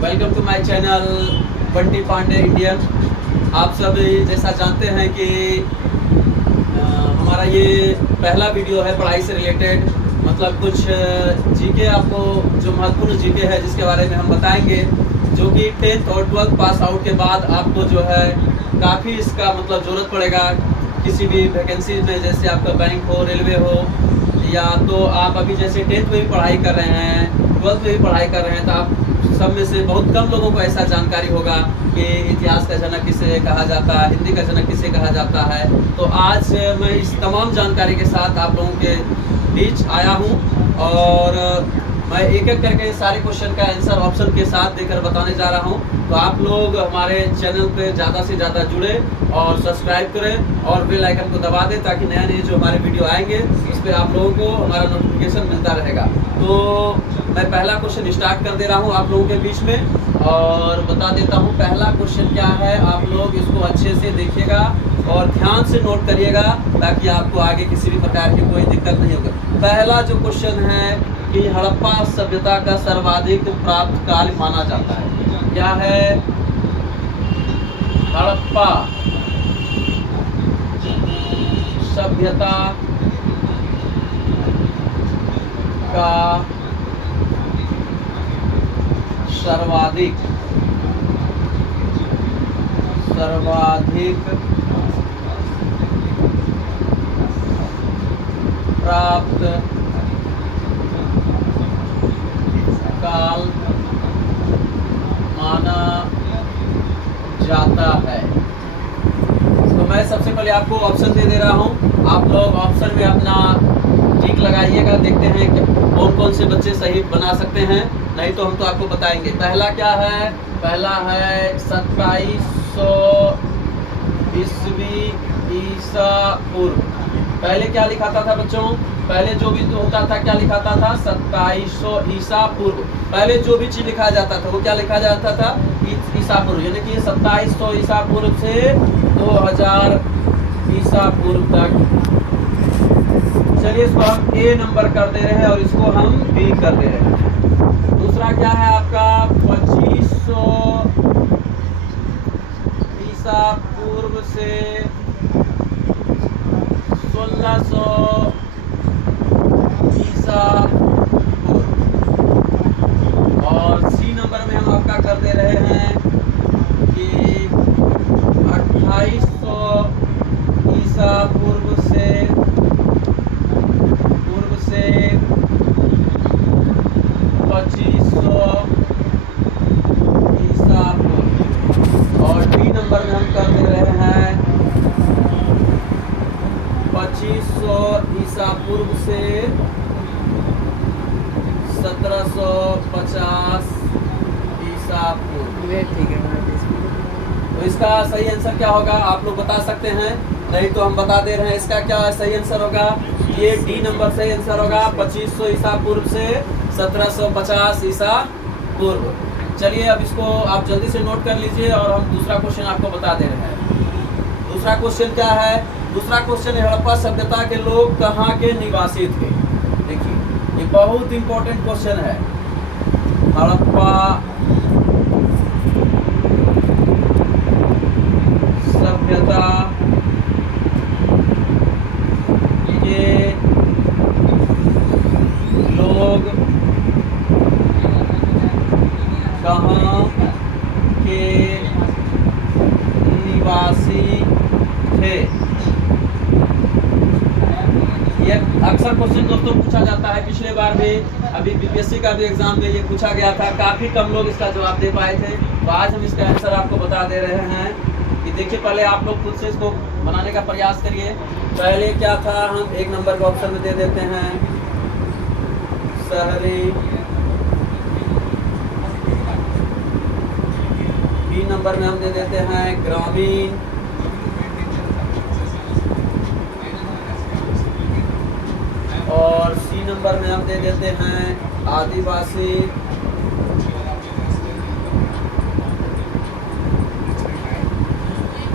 Welcome to my channel Bunty Pandey Indian. आप सब जैसा जानते हैं कि हमारा ये पहला वीडियो है पढ़ाई से रिलेटेड, मतलब कुछ जीके आपको जो महत्वपूर्ण जीके है जिसके बारे में हम बताएंगे, जो कि 10th और 12th पास आउट के बाद आपको जो है काफ़ी इसका मतलब ज़रूरत पड़ेगा किसी भी वैकेंसी में, जैसे आपका बैंक हो, रेलवे हो, या तो आप अभी जैसे 10th में भी पढ़ाई कर रहे हैं, 12th में भी पढ़ाई कर रहे हैं, तो आप सब में से बहुत कम लोगों को ऐसा जानकारी होगा कि इतिहास का जनक किसे कहा जाता है, हिंदी का जनक किसे कहा जाता है। तो आज मैं इस तमाम जानकारी के साथ आप लोगों के बीच आया हूं और मैं एक एक करके सारे क्वेश्चन का आंसर ऑप्शन के साथ देकर बताने जा रहा हूं। तो आप लोग हमारे चैनल पे ज़्यादा से ज़्यादा जुड़े और सब्सक्राइब करें और बेल आइकन को दबा दें, ताकि नए नए जो हमारे वीडियो आएंगे उस पर आप लोगों को हमारा नोटिफिकेशन मिलता रहेगा। तो मैं पहला क्वेश्चन स्टार्ट कर दे रहा हूँ आप लोगों के बीच में और बता देता हूँ पहला क्वेश्चन क्या है। आप लोग इसको अच्छे से देखिएगा और ध्यान से नोट करिएगा, ताकि आपको आगे किसी भी प्रकार की कोई दिक्कत नहीं होगी। पहला जो क्वेश्चन है कि हड़प्पा सभ्यता का सर्वाधिक प्राप्त काल माना जाता है, क्या है? हड़प्पा सभ्यता का सर्वाधिक प्राप्त काल माना जाता है। तो मैं सबसे पहले आपको ऑप्शन दे रहा हूं, आप लोग ऑप्शन में अपना टिक लगाइएगा, देखते हैं कि कौन कौन से बच्चे सही बना सकते हैं, नहीं तो हम तो आपको बताएंगे। पहला क्या है? पहला है 2700 ईस्वी ईसा पूर्व। पहले क्या लिखाता था बच्चों? पहले जो भी होता था क्या लिखाता था? 2700 ईसा पूर्व। पहले जो भी चीज लिखा जाता था वो क्या लिखा जाता था? ईसा पूर्व, यानी कि 2700 ईसा पूर्व से 2000 ईसा पूर्व तक। चलिए इसको हम ए नंबर कर दे रहे हैं और इसको हम बी कर दे रहे हैं। दूसरा क्या है आपका? 2500 ईसा पूर्व से 1600 ईसा पूर्व। और सी नंबर में हम आपका कर दे रहे हैं कि 2800 ईसा पूर्व से 2500 ईसा पूर्व। और डी नंबर में हम कर दे रहे हैं 2500 ईसा पूर्व से 1750 ईसा पूर्व। ठीक है। तो इसका सही आंसर क्या होगा आप लोग बता सकते हैं, नहीं तो हम बता दे रहे हैं इसका क्या सही आंसर होगा। ये डी नंबर सही आंसर होगा, 2500 ईसा पूर्व से 1750 ईसा पूर्व। चलिए अब इसको आप जल्दी से नोट कर लीजिए और हम दूसरा क्वेश्चन आपको बता दे रहे हैं। दूसरा क्वेश्चन क्या है? दूसरा क्वेश्चन है हड़प्पा सभ्यता के लोग कहाँ के निवासी थे। देखिए ये बहुत इंपॉर्टेंट क्वेश्चन है। हड़प्पा सभ्यता के लोग कहाँ के निवासी थे। ये अक्सर क्वेश्चन दोस्तों पूछा जाता है, पिछले बार भी अभी बीपीएससी का भी एग्जाम में ये पूछा गया था, काफ़ी कम लोग इसका जवाब दे पाए थे। तो आज हम इसका आंसर आपको बता दे रहे हैं कि देखिए पहले आप लोग खुद से इसको बनाने का प्रयास करिए। पहले क्या था, हम एक नंबर के ऑप्शन में दे देते हैं शहरी, बी नंबर में हम दे देते हैं ग्रामीण, और सी नंबर में हम दे देते हैं आदिवासी,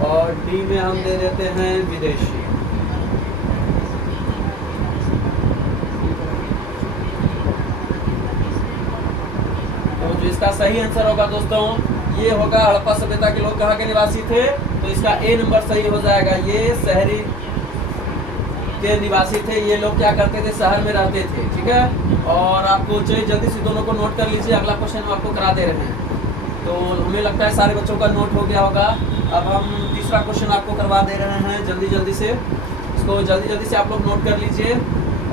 और डी में हम दे देते हैं विदेशी। इसका सही आंसर होगा दोस्तों, ये होगा हड़प्पा सभ्यता के लोग कहाँ के निवासी थे, तो इसका ए नंबर सही हो जाएगा। ये शहरी के निवासी थे, ये लोग क्या करते थे, शहर में रहते थे। ठीक है, और आपको चलिए जल्दी से दोनों को नोट कर लीजिए, अगला क्वेश्चन हम आपको करा दे रहे हैं। तो हमें लगता है सारे बच्चों का नोट हो गया होगा। अब हम तीसरा क्वेश्चन आपको करवा दे रहे हैं जल्दी जल्दी से, इसको जल्दी जल्दी से आप लोग नोट कर लीजिए।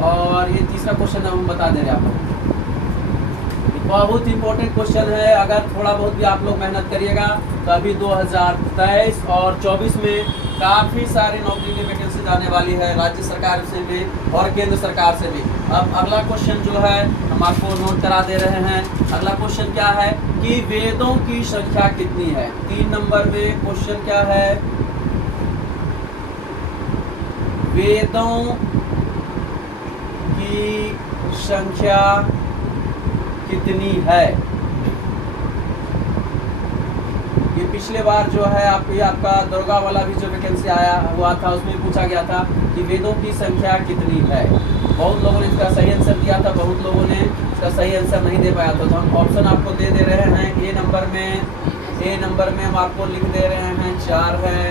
और ये तीसरा क्वेश्चन हम बता दे रहे हैं आप लोग, बहुत इंपॉर्टेंट क्वेश्चन है। अगर थोड़ा बहुत भी आप लोग मेहनत करिएगा तो अभी 2023 और 24 में काफ़ी सारी नौकरी की वैकेंसी आने वाली है, राज्य सरकार से भी और केंद्र सरकार से भी। अब अगला क्वेश्चन जो है हम आपको नोट करा दे रहे हैं। अगला क्वेश्चन क्या है कि वेदों की संख्या कितनी है। 3 नंबर में क्वेश्चन क्या है, वेदों की संख्या कितनी है। ये पिछले बार जो है आपका दरोगा वाला भी जो वैकेंसी आया हुआ था उसमें पूछा गया था कि वेदों की संख्या कितनी है। बहुत लोगों ने इसका सही आंसर दिया था, बहुत लोगों ने इसका सही आंसर नहीं दे पाया था। तो हम ऑप्शन आपको दे रहे हैं। ए नंबर में हम आपको लिख दे रहे हैं 4 है,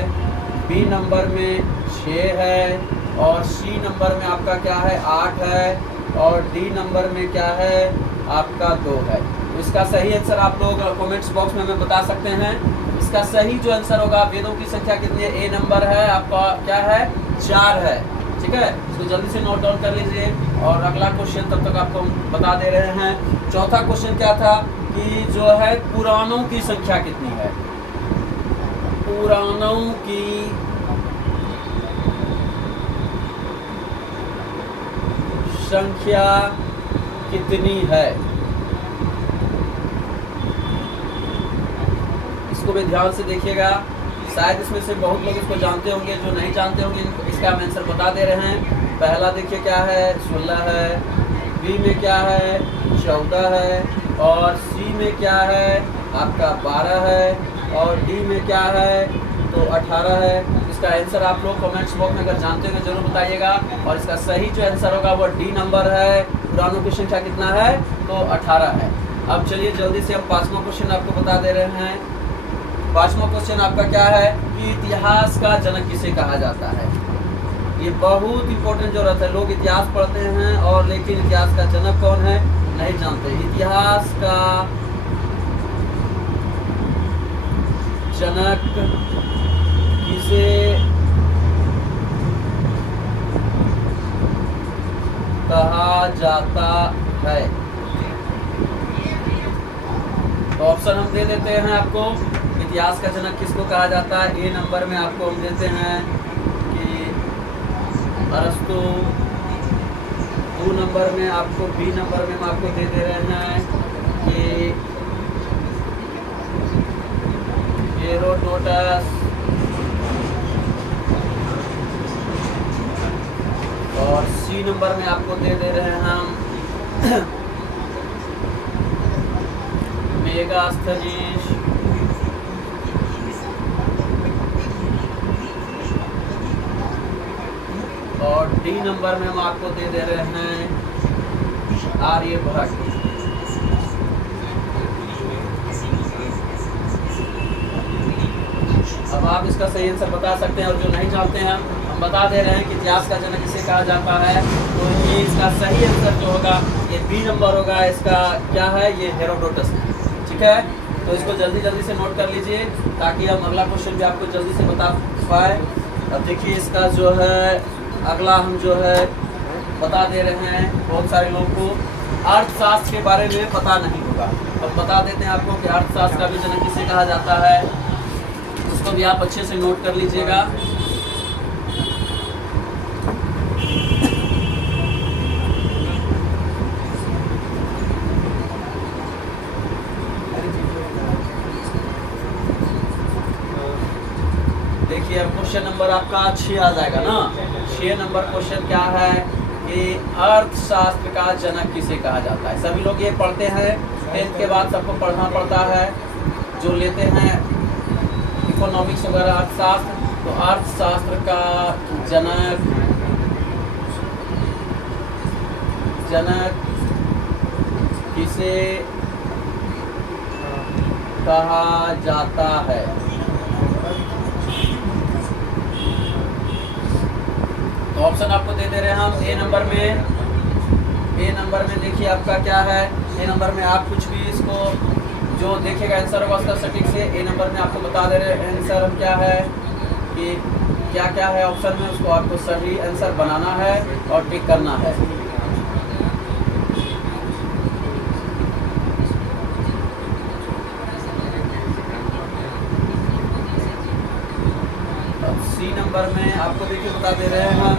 बी नंबर में 6 है, और सी नंबर में आपका क्या है 8 है, और डी नंबर में क्या है आपका 2 है। तो इसका सही आंसर आप लोग कमेंट्स बॉक्स में हमें बता सकते हैं। इसका सही जो आंसर होगा, वेदों की संख्या कितनी है, ए नंबर है आपका क्या है 4 है। ठीक है, इसको जल्दी से नोट डाउन कर लीजिए। और अगला क्वेश्चन तब तक आपको हम बता दे रहे हैं। चौथा क्वेश्चन क्या था कि जो है पुराणों की संख्या कितनी है। पुराणों की संख्या कितनी है, इसको भी ध्यान से देखिएगा। शायद इसमें से बहुत लोग इसको जानते होंगे, जो नहीं जानते होंगे इसका हम आंसर बता दे रहे हैं। पहला देखिए क्या है 16 है, बी में क्या है 14 है, और सी में क्या है आपका 12 है, और डी में क्या है तो 18 है। इसका आंसर आप लोग कमेंट्स बॉक्स में अगर जानते हो जरूर बताइएगा। और इसका सही जो आंसर होगा वो डी नंबर है। पुराणों की संख्या कितना है तो 18 है। अब चलिए जल्दी से हम 5वां क्वेश्चन आपको बता दे रहे हैं। 5वां क्वेश्चन आपका क्या है कि इतिहास का जनक किसे कहा जाता है। ये बहुत इंपॉर्टेंट जरूरत है। लोग इतिहास पढ़ते हैं और लेकिन इतिहास का जनक कौन है नहीं जानते। इतिहास का जनक किसे कहा जाता है, तो ऑप्शन हम दे देते हैं आपको। इतिहास का जनक किसको कहा जाता है। ए नंबर में आपको हम देते हैं कि अरस्तु, 2 नंबर में आपको, बी नंबर में हम आपको दे रहे हैं कि हेरोडोटस, और सी नंबर में आपको दे रहे हैं हम मेगास्थनीज, और डी नंबर में हम आपको दे रहे हैं आर्यभट्ट। अब आप इसका सही आंसर बता सकते हैं, और जो नहीं जानते हैं हम बता दे रहे हैं कि इतिहास का जनक किसे कहा जाता है। तो ये इसका सही आंसर जो होगा ये बी नंबर होगा। इसका क्या है ये हेरोडोटस है। ठीक है, तो इसको जल्दी जल्दी से नोट कर लीजिए ताकि हम अगला क्वेश्चन भी आपको जल्दी से बता पाए। अब देखिए इसका जो है अगला हम जो है बता दे रहे हैं। बहुत सारे लोगों को अर्थशास्त्र के बारे में पता नहीं होगा, अब बता देते हैं आपको कि अर्थशास्त्र का भी जनक किसे कहा जाता है। उसको भी आप अच्छे से नोट कर लीजिएगा। देखिए अब क्वेश्चन नंबर आपका 6 आ जाएगा ना। 6 नंबर क्वेश्चन क्या है कि अर्थशास्त्र का जनक किसे कहा जाता है। सभी लोग ये पढ़ते हैं, 10th के बाद सबको पढ़ना पड़ता है जो लेते हैं इकोनॉमिक्स वगैरह अर्थशास्त्र। तो अर्थशास्त्र का जनक किसे कहा जाता है? तो ऑप्शन आपको दे दे रहे हैं हम। ए नंबर में देखिए आपका क्या है। ए नंबर में आप कुछ भी इसको जो देखेगा आंसर होगा उसका सटीक से ए नंबर में आपको बता दे रहे हैं आंसर हम क्या है कि क्या क्या है ऑप्शन में, उसको आपको सही आंसर बनाना है और टिक करना है। अब सी नंबर में आपको देखिए बता दे रहे हैं हम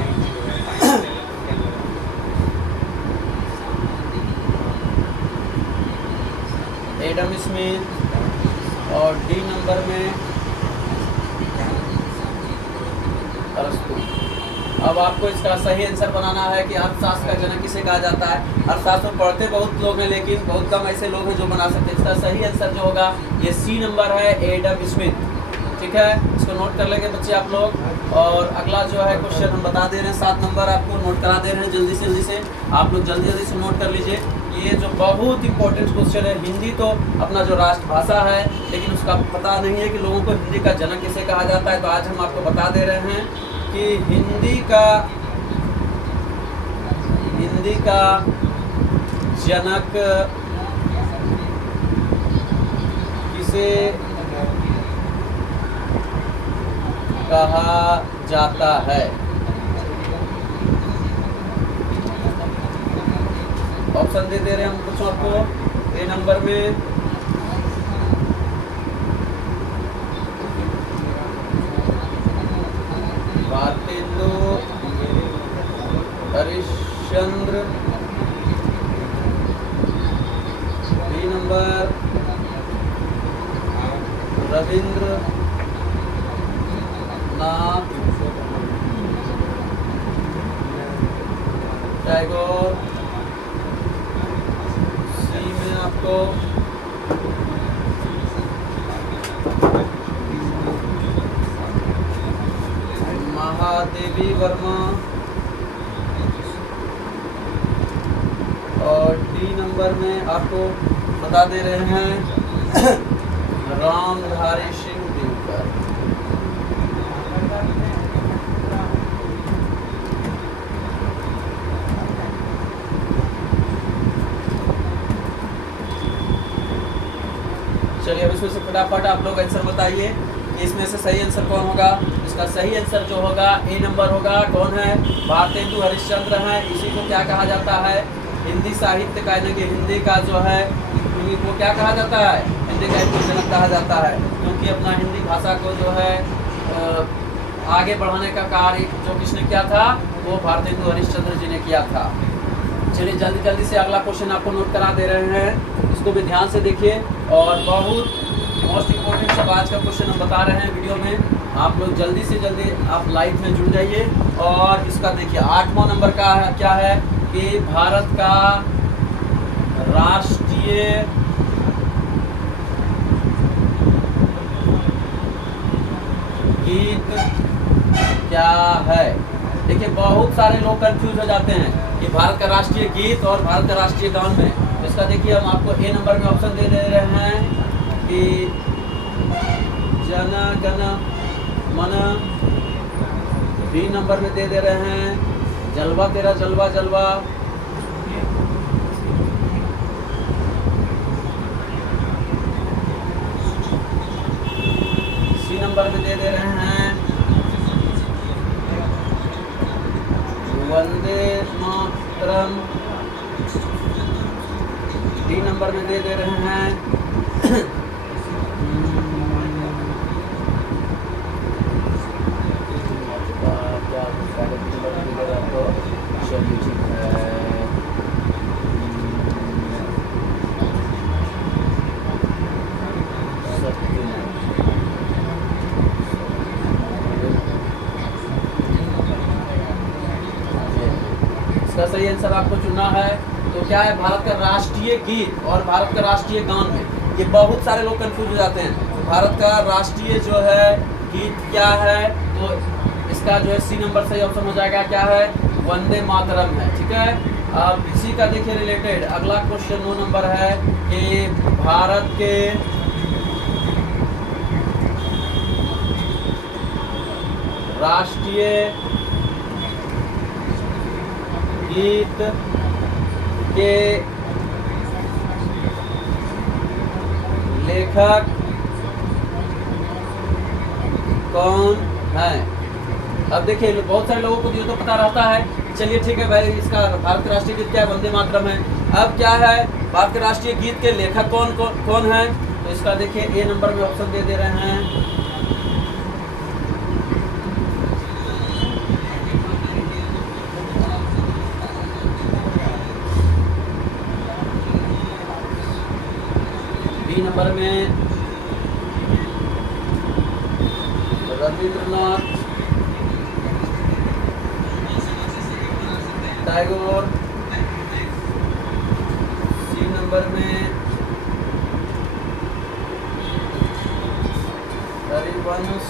एडम स्मिथ, और डी नंबर में अरस्तु। अब आपको इसका सही आंसर बनाना है कि अर्थशास्त्र का जनक किसे कहा जाता है। अर्थशास्त्र में पढ़ते बहुत लोग हैं लेकिन बहुत कम ऐसे लोग हैं जो बना सकते हैं। इसका सही आंसर जो होगा ये सी नंबर है, एडम स्मिथ। ठीक है, इसको नोट कर लेंगे बच्चे आप लोग। और अगला जो है क्वेश्चन हम बता दे रहे हैं, 7 नंबर आपको नोट करा दे रहे हैं जल्दी से आप लोग जल्दी से नोट कर लीजिए। ये जो बहुत इंपॉर्टेंट क्वेश्चन है, हिंदी तो अपना जो राष्ट्रभाषा है लेकिन उसका पता नहीं है कि लोगों को हिंदी का जनक किसे कहा जाता है। तो आज हम आपको बता दे रहे हैं कि हिंदी का जनक किसे कहा जाता है। ऑप्शन दे रहे हैं हम कुछ आपको। ए नंबर में भारतेंदु हरिश्चंद्र, बी नंबर रविंद्र नाथ टैगोर, सी में आपको महादेवी वर्मा, और डी नंबर में आपको बता दे रहे हैं रामधारी सिंह दिनकर। चलिए अब इसमें से फटाफट आप लोग आंसर बताइए कि इसमें से सही आंसर कौन होगा। इसका सही आंसर जो होगा ए नंबर होगा। कौन है? भारतेंदु हरिश्चंद्र है। इसी को क्या कहा जाता है? हिंदी साहित्य का, यानी कि हिंदी का जो है वो क्या कहा जाता है? हिंदी का एक जनक कहा जाता है, क्योंकि अपना हिंदी भाषा को जो है आगे बढ़ाने का कार्य जो किसने किया था, वो भारतेंदु हरिश्चंद्र जी ने किया था। चलिए जल्दी से अगला क्वेश्चन आपको नोट करा दे रहे हैं, इसको भी ध्यान से देखिए। और बहुत मोस्ट इम्पोर्टेंट सब आज का क्वेश्चन हम बता रहे हैं वीडियो में। आप लोग जल्दी से जल्दी आप लाइव में जुड़ जाइए। और इसका देखिए 8वां नंबर का क्या है कि भारत का राष्ट्रीय गीत क्या है। देखिए बहुत सारे लोग कंफ्यूज हो जाते हैं कि भारत का राष्ट्रीय गीत और भारत का राष्ट्रीय गान में। तो इसका देखिए हम आपको ए नंबर में ऑप्शन दे रहे हैं कि जन गण मन, बी नंबर में दे रहे हैं जलवा तेरा जलवा जलवा, सी नंबर में दे रहे हैं वंदे मातरम, डी नंबर में दे रहे हैं इसका सही आंसर आपको चुनना है। तो क्या है? भारत का राष्ट्रीय गीत और भारत का राष्ट्रीय गान में ये बहुत सारे लोग कंफ्यूज हो जाते हैं। तो भारत का राष्ट्रीय जो है गीत क्या है, तो इसका जो है सी नंबर सही ऑप्शन हो जाएगा। क्या है? वंदे मातरम है। ठीक है, अब इसी का देखिए रिलेटेड अगला क्वेश्चन 9 नंबर है कि भारत के राष्ट्रीय गीत के लेखक कौन है? अब देखिए बहुत सारे लोगों को ये तो पता रहता है, चलिए ठीक है भाई, इसका भारत का राष्ट्रीय गीत क्या है? वंदे मातरम है। अब क्या है भारत के राष्ट्रीय गीत के लेखक कौन है? तो इसका देखिए ए नंबर में ऑप्शन दे रहे हैं। बी नंबर में रविंद्रनाथ टैगोर। सी नंबर में हरिवंश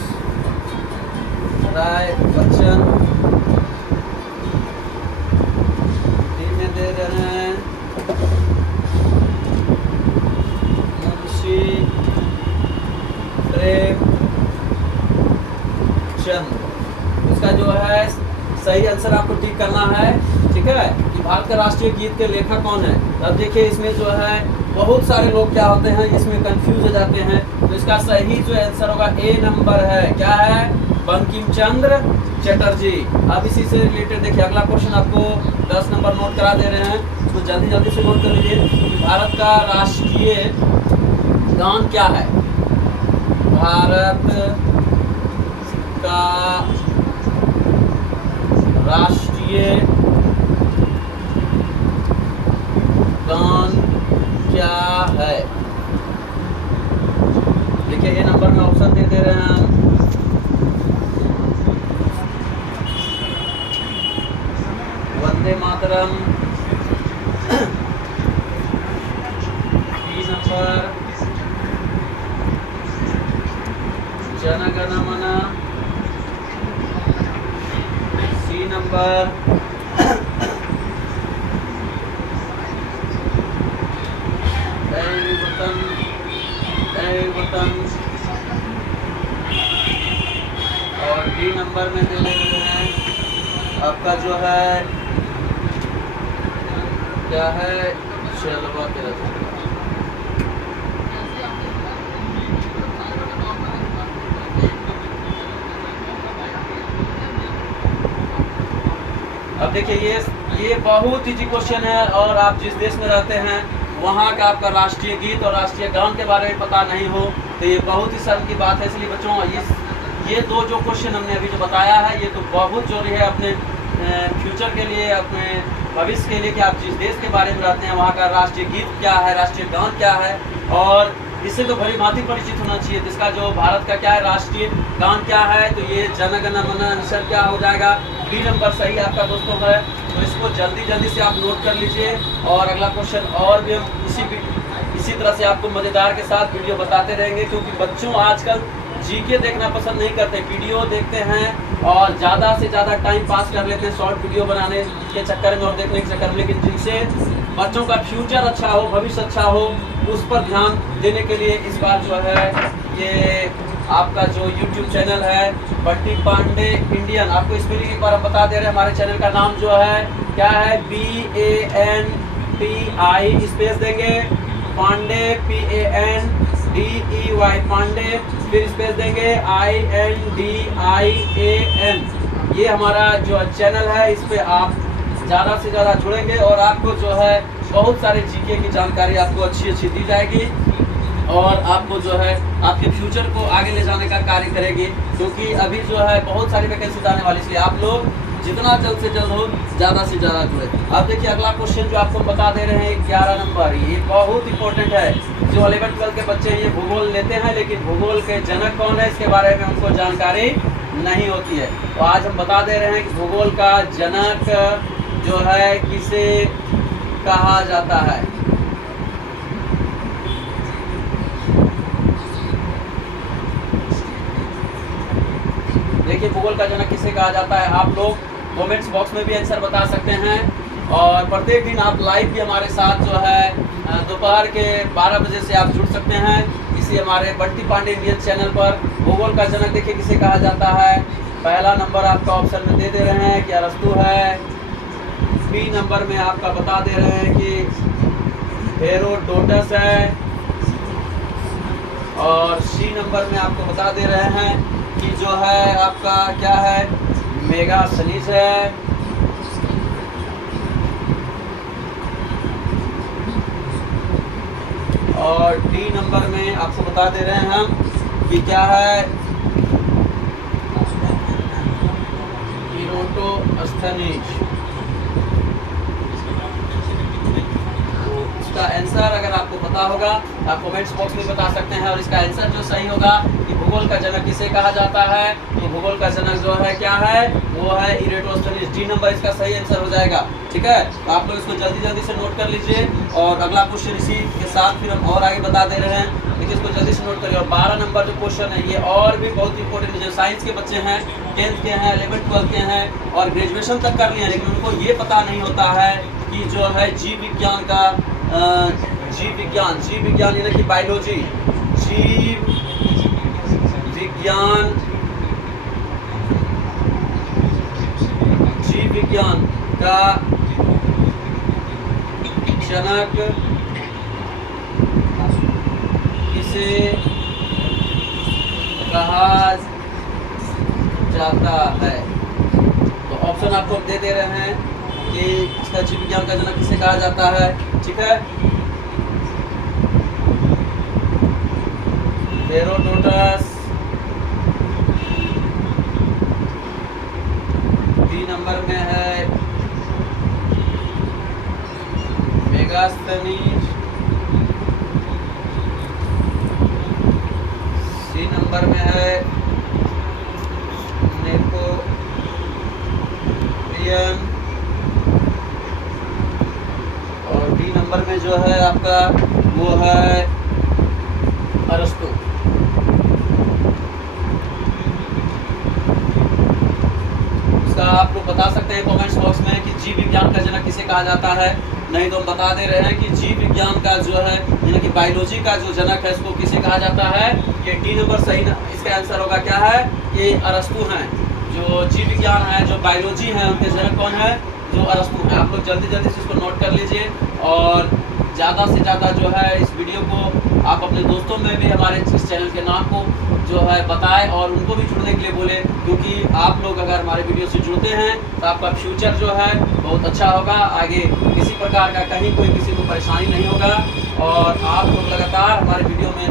राय बच्चन। डी में दे रहे हैं मुंशी प्रेमचंद। इसका जो है सही आंसर आपको टिक करना है, ठीक है, कि भारत का राष्ट्रीय गीत के लेखक कौन है। अब देखिए इसमें जो है बहुत सारे लोग क्या होते हैं, इसमें कंफ्यूज हो जाते हैं। तो इसका सही जो आंसर होगा ए नंबर है, क्या है? बंकिम चंद्र चटर्जी। अब इसी से रिलेटेड देखिए अगला क्वेश्चन आपको 10 नंबर नोट करा दे रहे हैं, तो जल्दी जल्दी से नोट कर लीजिए कि भारत का राष्ट्रीय गान क्या है? भारत का राष्ट्रीय गान क्या है? देखिए ए नंबर में ऑप्शन दे रहे हैं हम। वंदे मातरम। बी नंबर जन गण मन। सी नंबर वतन। और डी नंबर में दे रहे हैं आपका जो है क्या है? चलवा के रखा। अब देखिए ये बहुत ईजी क्वेश्चन है, और आप जिस देश में रहते हैं वहाँ का आपका राष्ट्रीय गीत और राष्ट्रीय गान के बारे में पता नहीं हो तो ये बहुत ही शर्म की बात है। इसलिए बच्चों ये दो जो क्वेश्चन हमने अभी जो बताया है ये तो बहुत जरूरी है अपने फ्यूचर के लिए, अपने भविष्य के लिए, कि आप जिस देश के बारे में रहते हैं वहाँ का राष्ट्रीय गीत क्या है, राष्ट्रीय गान क्या है, और इससे तो भली भांति परिचित होना चाहिए। जिसका जो भारत का क्या है राष्ट्रीय गान क्या है, तो ये जन गण मन आंसर क्या हो जाएगा? बी नंबर सही आपका दोस्तों है। तो इसको जल्दी जल्दी से आप नोट कर लीजिए, और अगला क्वेश्चन और भी हम इसी तरह से आपको मज़ेदार के साथ वीडियो बताते रहेंगे, क्योंकि बच्चों आजकल जीके देखना पसंद नहीं करते, वीडियो देखते हैं और ज़्यादा से ज़्यादा टाइम पास कर लेते हैं शॉर्ट वीडियो बनाने के चक्कर में और देखने के चक्कर में। लेकिन जिनसे बच्चों का फ्यूचर अच्छा हो, भविष्य अच्छा हो, उस पर ध्यान देने के लिए इस बार जो है ये आपका जो YouTube चैनल है बंटी पांडे इंडियन, आपको स्पेलिंग एक बार हम बता दे रहे हैं। हमारे चैनल का नाम जो है क्या है? BANTI स्पेस देंगे, पांडे PANDEY पांडे, फिर स्पेस देंगे INDIAN। ये हमारा जो चैनल है, इस पे आप ज़्यादा से ज़्यादा जुड़ेंगे और आपको जो है बहुत सारे जीके की जानकारी आपको अच्छी दी जाएगी, और आपको जो है आपके फ्यूचर को आगे ले जाने का कार्य करेगी। क्योंकि अभी जो है बहुत सारी वैकेंसी आने वाली, इसलिए आप लोग जितना जल्द से जल्द हो ज़्यादा से ज़्यादा जुड़े। अब देखिए अगला क्वेश्चन जो आपको बता दे रहे हैं 11 नंबर, ये बहुत इंपॉर्टेंट है। जो 11-12 के बच्चे ये भूगोल लेते हैं, लेकिन भूगोल के जनक कौन है इसके बारे में उनको जानकारी नहीं होती है। तो आज हम बता दे रहे हैं कि भूगोल का जनक जो है किसे कहा जाता है। देखिए भूगोल का जनक किसे कहा जाता है, आप लोग कमेंट्स बॉक्स में भी आंसर बता सकते हैं, और प्रत्येक दिन आप लाइव भी हमारे साथ जो है दोपहर के 12 बजे से आप जुड़ सकते हैं इसी हमारे बंटी पांडे इंडियन चैनल पर। भूगोल का जनक देखिए किसे कहा जाता है, पहला नंबर आपका ऑप्शन में दे रहे हैं कि अरस्तु है। बी नंबर में आपका बता दे रहे हैं कि हेरोडोटस है। और सी नंबर में आपको बता दे रहे हैं कि जो है आपका क्या है, मेगास्थनीज है। और डी नंबर में आपको बता दे रहे हैं हम कि क्या है, इरोटोस्थनीज। इसका आंसर अगर आपको पता होगा आप कमेंट्स बॉक्स में बता सकते हैं। और इसका आंसर जो सही होगा कि भूगोल का जनक किसे कहा जाता है, तो भूगोल का जनक जो है क्या है, वो है इरेटोस्थनीज। डी नंबर इसका सही आंसर हो जाएगा। ठीक है, तो आप लोग इसको जल्दी जल्दी से नोट कर लीजिए। और अगला क्वेश्चन इसी के साथ फिर हम और आगे बता दे रहे हैं, लेकिन इसको जल्दी से नोट करिए। और 12 नंबर जो क्वेश्चन है ये और भी बहुत इंपॉर्टेंट है। जो साइंस के बच्चे हैं, 10th के हैं, 11th 12th के हैं और ग्रेजुएशन तक कर लिए हैं, लेकिन उनको ये पता नहीं होता है कि जो है जीव विज्ञान का जीव विज्ञान यानी कि बायोलॉजी, जीव विज्ञान का जनक किसे कहा जाता है। तो ऑप्शन आपको दे रहे हैं कि इसका जीव विज्ञान का जनक किसे कहा जाता है। ठीक है, हेरोडोटस। बी नंबर में है मेगास्थनीज। सी नंबर में है नेपोलियन। और डी नंबर में जो है आपका वो है अरस्तु। इसका आप लोग बता सकते हैं कमेंट्स बॉक्स में कि जीव विज्ञान का जनक किसे कहा जाता है। नहीं तो हम बता दे रहे हैं कि जीव विज्ञान का जो है यानी कि बायोलॉजी का जो जनक है इसको किसे कहा जाता है। ये डी नंबर सही इसका आंसर होगा क्या है, ये अरस्तु हैं। जो जीव विज्ञान है, जो बायोलॉजी है, उनके जनक कौन है, जो अरस्तु है। आप लोग जल्दी जल्दी से इसको नोट कर लीजिए और ज़्यादा से ज़्यादा जो है इस वीडियो को आप अपने दोस्तों में भी हमारे इस चैनल के नाम को जो है बताएं और उनको भी जुड़ने के लिए बोले, क्योंकि आप लोग अगर हमारे वीडियो से जुड़ते हैं तो आपका फ्यूचर जो है बहुत अच्छा होगा। आगे किसी प्रकार का कहीं कोई किसी को परेशानी नहीं होगा। और आप लोग लगातार हमारे वीडियो में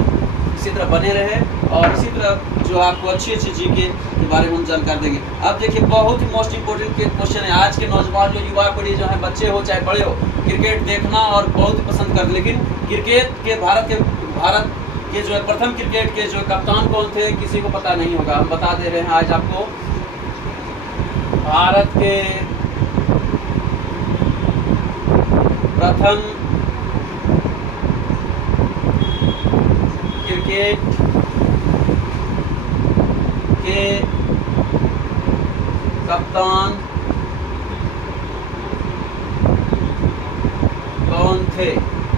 इसी तरह बने रहे और इसी तरह जो आपको अच्छी अच्छी जीके के बारे में हम जानकारी देंगे। अब देखिए बहुत ही मोस्ट इम्पोर्टेंट क्वेश्चन है। आज के नौजवान जो युवा पीढ़ी जो है, बच्चे हो चाहे बड़े हो, क्रिकेट देखना और बहुत ही पसंद करते, लेकिन क्रिकेट के भारत के जो है प्रथम क्रिकेट के जो कप्तान कौन थे किसी को पता नहीं होगा। हम बता दे रहे हैं आज आपको। भारत के प्रथम क्रिकेट के कप्तान कौन थे।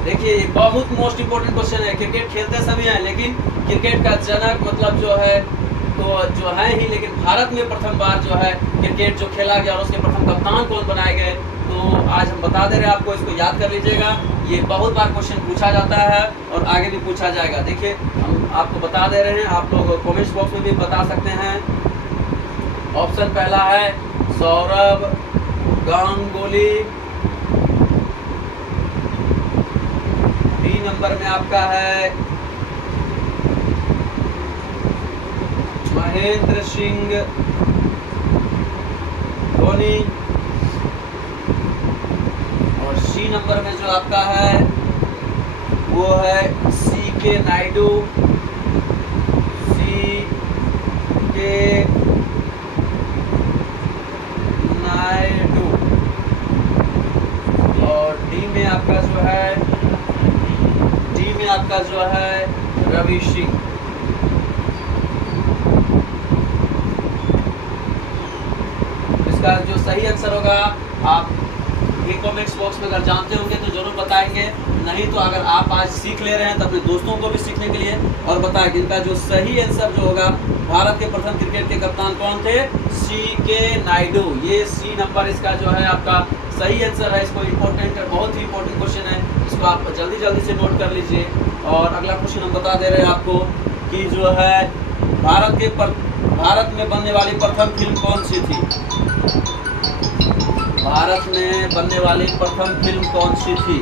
देखिए बहुत मोस्ट इम्पोर्टेंट क्वेश्चन है। क्रिकेट खेलते सभी हैं, लेकिन क्रिकेट का जनक मतलब जो है तो जो है ही, लेकिन भारत में प्रथम बार जो है क्रिकेट जो खेला गया और उसके प्रथम कप्तान कौन बनाए गए, तो आज हम बता दे रहे हैं आपको। इसको याद कर लीजिएगा, ये बहुत बार क्वेश्चन पूछा जाता है और आगे भी पूछा जाएगा। देखिए हम आपको बता दे रहे हैं, आप लोग कमेंट्स बॉक्स में भी बता सकते हैं। ऑप्शन पहला है सौरभ गांगुली। बी नंबर में आपका है महेंद्र सिंह धोनी। और सी नंबर में जो आपका है वो है सी.के. नायडू। और डी में आपका जो है रवि सिंह। इसका जो सही आंसर होगा आप ये कमेंट्स बॉक्स में अगर जानते होंगे तो जरूर बताएंगे। नहीं तो अगर आप आज सीख ले रहे हैं तो अपने दोस्तों को भी सीखने के लिए और बताएं कि इनका जो सही आंसर जो होगा, भारत के प्रथम क्रिकेट के कप्तान कौन थे? CK नायडू। ये C नंबर इसका जो है आपका सही आंसर है। इसको इम्पोर्टेंट है, बहुत ही इंपॉर्टेंट क्वेश्चन है, इसको आप जल्दी से नोट कर लीजिए। और अगला क्वेश्चन हम बता दे रहे हैं आपको कि जो है भारत में बनने वाली प्रथम फिल्म कौन सी थी? भारत में बनने वाली प्रथम फिल्म कौन सी थी?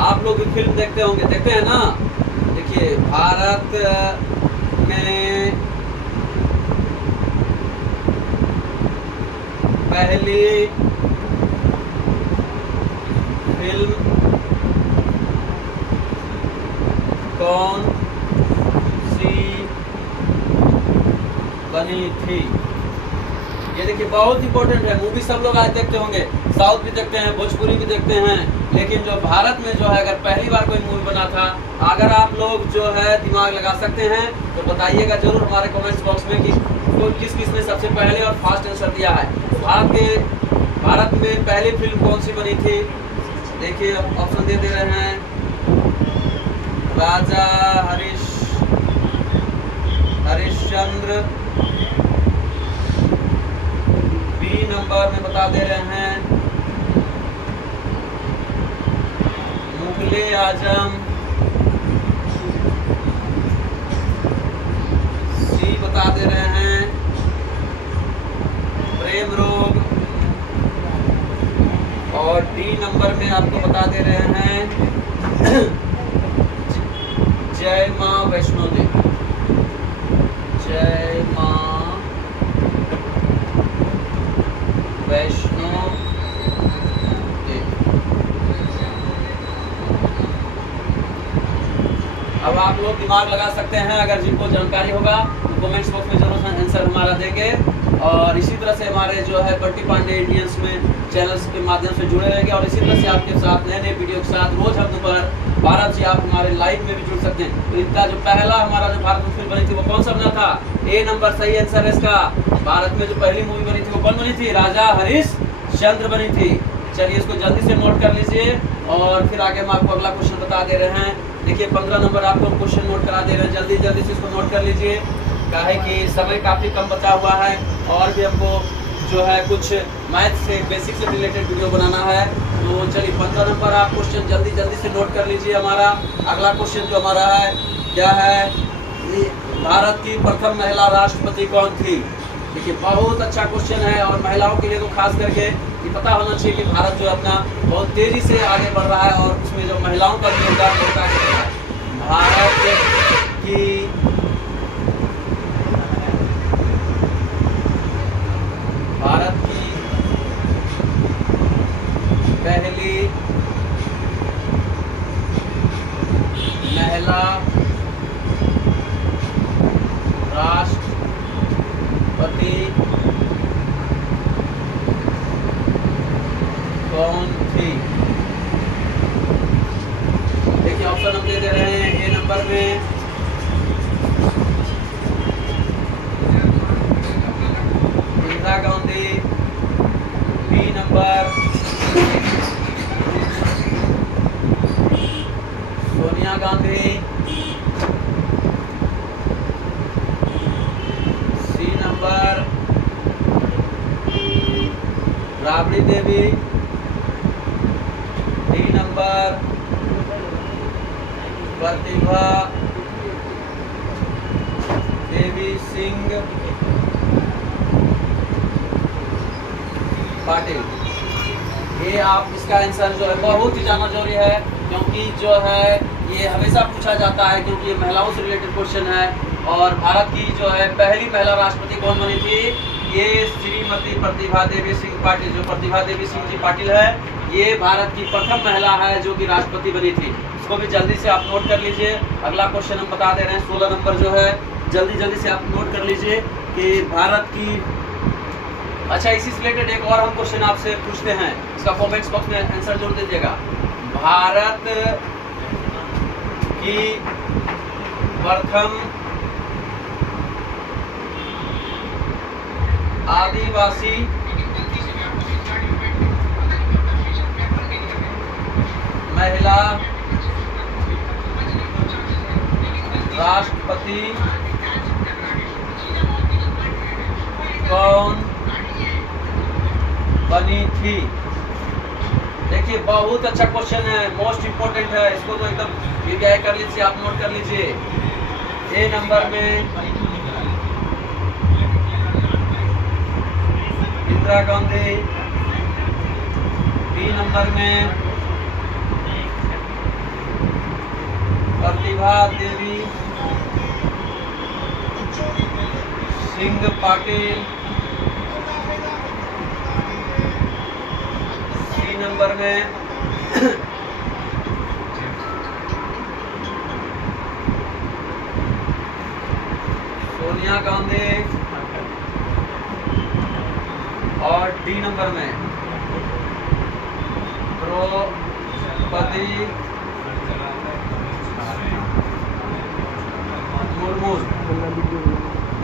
आप लोग भी फिल्म देखते होंगे, देखते हैं ना? देखिए, भारत में पहली फिल्म कौन सी बनी थी? ये देखिए, बहुत इंपॉर्टेंट है। मूवी सब लोग आज देखते होंगे, साउथ भी देखते हैं, भोजपुरी भी देखते हैं, लेकिन जो भारत में जो है अगर पहली बार कोई मूवी बना था, अगर आप लोग जो है दिमाग लगा सकते हैं तो बताइएगा जरूर हमारे कमेंट्स बॉक्स में कि किस ने सबसे पहले और फास्ट आंसर दिया है। तो भारत में पहली फिल्म कौन सी बनी थी? देखिए, ऑप्शन दे रहे हैं। राजा हरिश्चंद्र, B नंबर में बता दे रहे हैं मुगले आजम, C बता दे रहे हैं प्रेम रोग, और D नंबर में आपको बता दे रहे हैं जय मां वैष्णो देवी। जय मां वैष्णो देवी। अब आप लोग दिमाग लगा सकते हैं, अगर जिनको जानकारी होगा तो कमेंट्स बॉक्स में जरूर आंसर हमारा देंगे। और इसी तरह से हमारे जो है बंटी पांडे इंडियंस में चैनल्स के माध्यम से जुड़े रहेंगे, और इसी तरह से आपके साथ नए वीडियो के साथ रोज हम दोपहर 12 बजे आप हमारे लाइव में भी जुड़ सकते हैं। तो इनका जो पहला हमारा जो भारत में फिल्म बनी थी वो कौन सा बना था? A नंबर सही आंसर है इसका। भारत में जो पहली मूवी बनी थी वो कौन बनी थी? राजा हरिश्चंद्र बनी थी। चलिए, इसको जल्दी से नोट कर लीजिए और फिर आगे हम आपको अगला क्वेश्चन बता दे रहे हैं। देखिए, 15 नंबर आपको क्वेश्चन नोट करा दे रहे हैं, जल्दी से इसको नोट कर लीजिए, काहे कि समय काफ़ी कम बचा हुआ है और भी हमको जो है कुछ मैथ से बेसिक से रिलेटेड वीडियो बनाना है। तो चलिए, 15 नंबर आप क्वेश्चन जल्दी से नोट कर लीजिए। हमारा अगला क्वेश्चन जो हमारा है क्या है? भारत की प्रथम महिला राष्ट्रपति कौन थी? देखिए, बहुत अच्छा क्वेश्चन है और महिलाओं के लिए तो खास करके ये पता होना चाहिए कि भारत जो अपना बहुत तेजी से आगे बढ़ रहा है और उसमें जो महिलाओं का योगदान होता है। भारत की पहली महिला राष्ट्रपति कौन थी? देखिए, ऑप्शन हम दे रहे हैं। A नंबर में Indira Gandhi, B number Sonia Gandhi, C number Rabri Devi, D number Pratibha Devi Singh Patil. ये आप इसका आंसर जो है बहुत ही जानना जरूरी है, क्योंकि जो है ये हमेशा पूछा जाता है, क्योंकि ये महिलाओं से रिलेटेड क्वेश्चन है। और भारत की जो है पहली महिला राष्ट्रपति कौन बनी थी? ये श्रीमती प्रतिभा देवी सिंह पाटिल। जो प्रतिभा देवी सिंह जी पाटिल है, ये भारत की प्रथम महिला है जो कि राष्ट्रपति बनी थी। इसको भी जल्दी से आप नोट कर लीजिए। अगला क्वेश्चन हम बता दे रहे हैं, 16 नंबर जो है जल्दी से आप नोट कर लीजिए कि भारत की। अच्छा, इसी से रिलेटेड एक और हम क्वेश्चन आपसे पूछते हैं, इसका कमेंट्स बॉक्स में आंसर जरूर दीजिएगा। भारत की प्रथम आदिवासी महिला राष्ट्रपति कौन बनी थी? देखिए बहुत अच्छा क्वेश्चन है, मोस्ट इम्पोर्टेंट है, इसको तो एकदम वीवीआई कर लीजिए, आप नोट कर लीजिए। ए नंबर में इंदिरा गांधी, बी नंबर में प्रतिभा देवी सिंह पाटिल, सी नंबर में सोनिया गांधी और डी नंबर में द्रौपदी मुर्मू।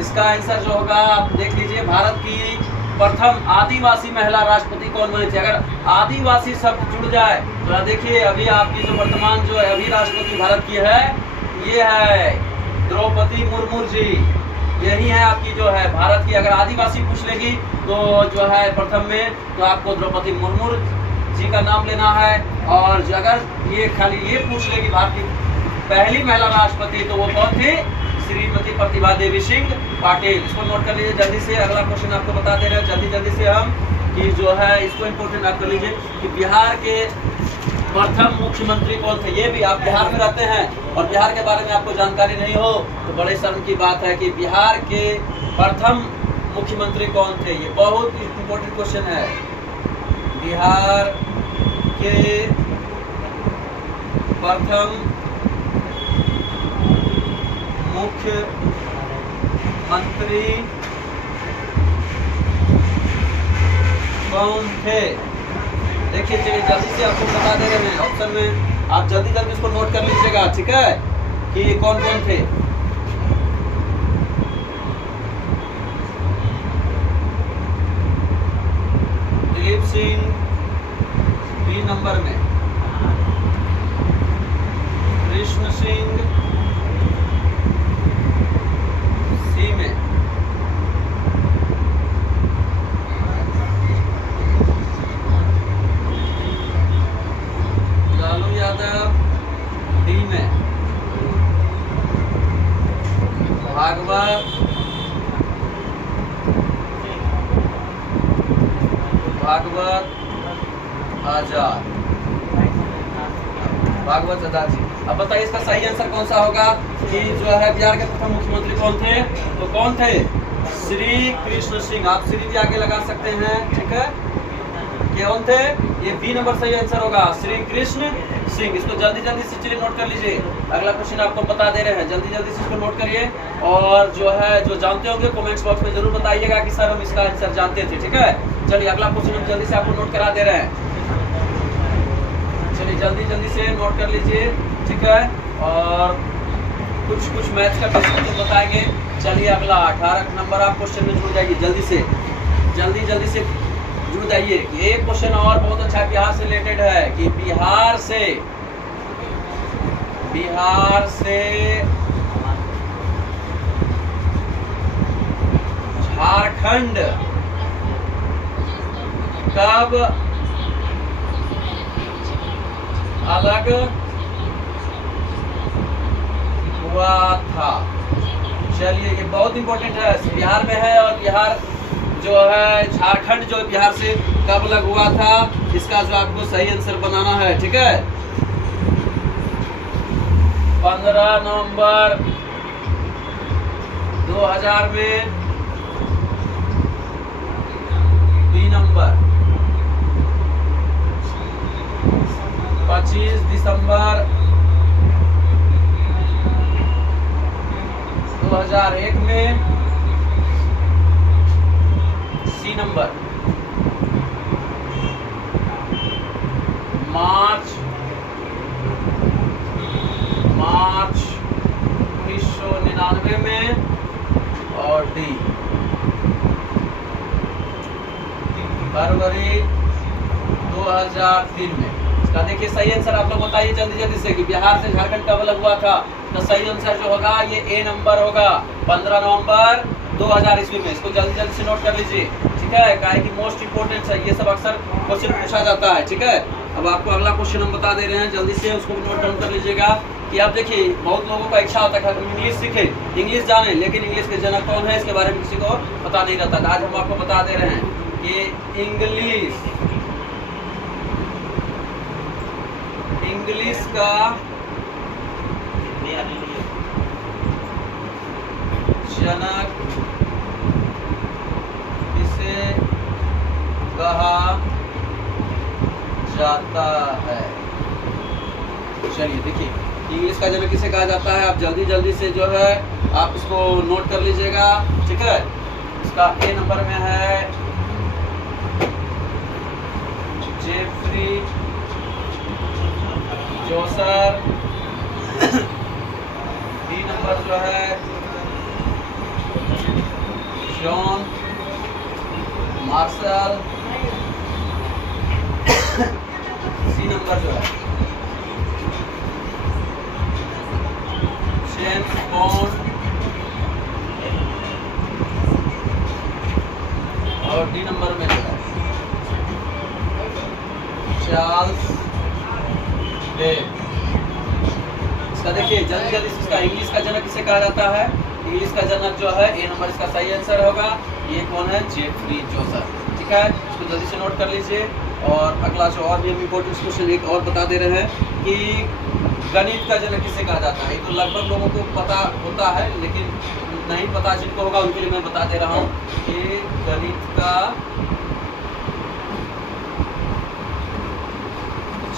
इसका आंसर जो होगा आप देख लीजिए, भारत की प्रथम आदिवासी महिला राष्ट्रपति कौन बनी थी? अगर आदिवासी शब्द जुड़ जाए तो देखिए अभी आपकी जो वर्तमान जो है अभी राष्ट्रपति भारत की है ये है द्रौपदी मुर्मू जी, यही है आपकी जो है भारत की। अगर आदिवासी पूछ लेगी तो जो है प्रथम में तो आपको द्रौपदी मुर्मू जी का नाम लेना है, और अगर ये खाली ये पूछ लेगी भारत की पहली महिला राष्ट्रपति तो वो कौन थी? श्रीमती प्रतिभा देवी सिंह पाटिल। इसको नोट कर लीजिए जल्दी से। अगला क्वेश्चन आपको बता दे रहे हैं जल्दी जल्दी से हम कि जो है इसको इम्पोर्टेंट आप कर लीजिए कि बिहार के प्रथम मुख्यमंत्री कौन थे? ये भी आप बिहार में रहते हैं और बिहार के बारे में आपको जानकारी नहीं हो तो बड़े शर्म की बात है कि बिहार के प्रथम मुख्यमंत्री कौन थे? ये बहुत इम्पोर्टेंट क्वेश्चन है। बिहार के प्रथम मुख्यमंत्री कौन थे? देखिए चलिए जल्दी से आपको बता दे रहे हैं ऑप्शन में, आप जल्दी जल्दी इसको नोट कर लीजिएगा, ठीक है, कि कौन कौन थे। दिलीप सिंह बी नंबर में, कृष्ण सिंह सी में, लालू यादव डी में, भागवत आजाद, भागवत आजाद जी। अब बताइए इसका सही आंसर कौन सा होगा कि जो है बिहार के प्रथम मुख्यमंत्री कौन थे? तो कौन थे? श्री कृष्ण सिंह। आप श्री भी आगे लगा सकते हैं, ठीक है। कौन थे? ये बी नंबर सही आंसर होगा, श्री कृष्ण सिंह। इसको जल्दी जल्दी से चलिए नोट कर लीजिए। अगला क्वेश्चन आपको बता दे रहे हैं, जल्दी जल्दी से इसको नोट करिए और जो है जो जानते होंगे कमेंट्स बॉक्स में जरूर बताइएगा कि सर हम इसका आंसर जानते थे, ठीक है। चलिए अगला क्वेश्चन हम जल्दी से आपको नोट करा दे रहे हैं, चलिए जल्दी जल्दी से नोट कर लीजिए, ठीक है। और कुछ कुछ मैथ्स का क्वेश्चन बताएंगे। चलिए अगला 18 नंबर आप क्वेश्चन में जुड़ जाइए, जल्दी जल्दी से जुड़ जाइए। एक क्वेश्चन और बहुत अच्छा बिहार से रिलेटेड है कि बिहार से झारखंड कब अलग हुआ था? चलिए ये बहुत इंपॉर्टेंट है, बिहार में है और बिहार जो है झारखंड जो बिहार से कब अलग हुआ था, इसका जो आपको सही आंसर बनाना है, ठीक है। 15 नवंबर 2000 में, बी नंबर 25 दिसंबर 2001 में, सी नंबर मार्च 1999 में, और डी फरवरी 2003 में। इसका देखिए देखिए सही आंसर आप लोग बताइए जल्दी जल्दी से कि बिहार से झारखंड कब अलग हुआ था। तो सही आंसर जो होगा ये ए नंबर होगा, 15 नवंबर 2000 ईस्वी में। इसको जल्दी जल्दी से नोट कर लीजिए, ठीक है, काहे कि मोस्ट इंपोर्टेंट है, ये सब अक्सर क्वेश्चन पूछा जाता है, ठीक है। अब आपको अगला क्वेश्चन हम बता दे रहे हैं, जल्दी से उसको नोट डाउन कर लीजिएगा कि आप देखिए बहुत लोगों का इच्छा होता है कि हम इंग्लिश सीखें, इंग्लिश जाने, लेकिन इंग्लिश के जनक कौन है इसके बारे में किसी को पता नहीं रहता। आज हम आपको बता दे रहे हैं कि इंग्लिश का जनक किसे कहा जाता है। चलिए देखिए इंग्लिश का जनक किसे कहा जाता है, आप जल्दी जल्दी से जो है आप इसको नोट कर लीजिएगा, ठीक है। इसका ए नंबर में है जेफरी जोसर, बी नंबर जो है जॉन मार्शल, सी नंबर जो है जेम्स बॉन्ड, और डी नंबर में जो है चार्ल्स डे। इसका देखिए जल्दी जल्दी इसका इंग्लिश का जनक किसे कहा जाता है। इंग्लिश का जनक जो है ए नंबर इसका सही आंसर होगा। ये कौन है, जेफरी जोसर, ठीक है। इसको जल्दी से नोट कर लीजिए। और अगला जो और भी हम इम्पोर्टेंट क्वेश्चन एक और बता दे रहे हैं कि गणित का जनक किसे कहा जाता है। ये तो लगभग लोगों को पता होता है, लेकिन नहीं पता जिनको होगा उनके लिए मैं बता दे रहा हूँ कि गणित का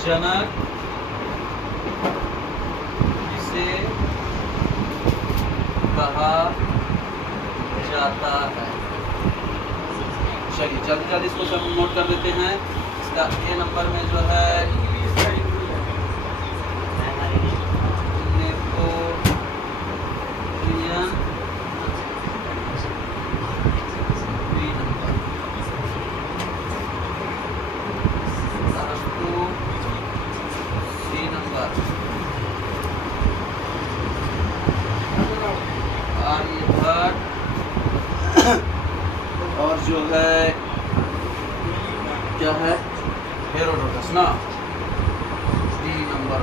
जनक किसे कहा जाता है। चलिए जल्दी जल्दी इसको सब नोट कर देते हैं। इसका ए नंबर में जो है नेपोलियन, बी नंबर अरस्तु, सी नंबर आर्यभट्ट, और जो है क्या है हेरोडोटस ना, डी नंबर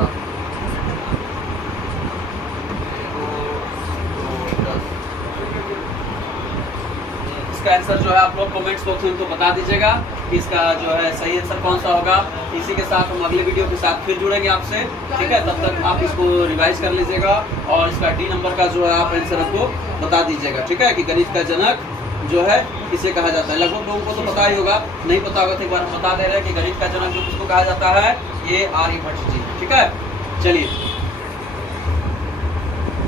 हेरोडोटस। इसका आंसर जो है आप लोग कमेंट्स बॉक्स में तो बता दीजिएगा कि इसका जो है सही आंसर कौन सा होगा। इसी के साथ हम अगले वीडियो के साथ फिर जुड़ेंगे आपसे, ठीक है। तब तक आप इसको रिवाइज कर लीजिएगा और इसका डी नंबर का जो है आप आंसर हमको बता दीजिएगा, ठीक है, कि गणित का जनक जो है किसे कहा जाता है। लगभग लोगों को तो पता ही होगा, नहीं पता होगा तो एक बार हम बता दे रहे हैं कि गणित का जनक जो किसको कहा जाता है, ये आर्यभट्ट जी, ठीक है। चलिए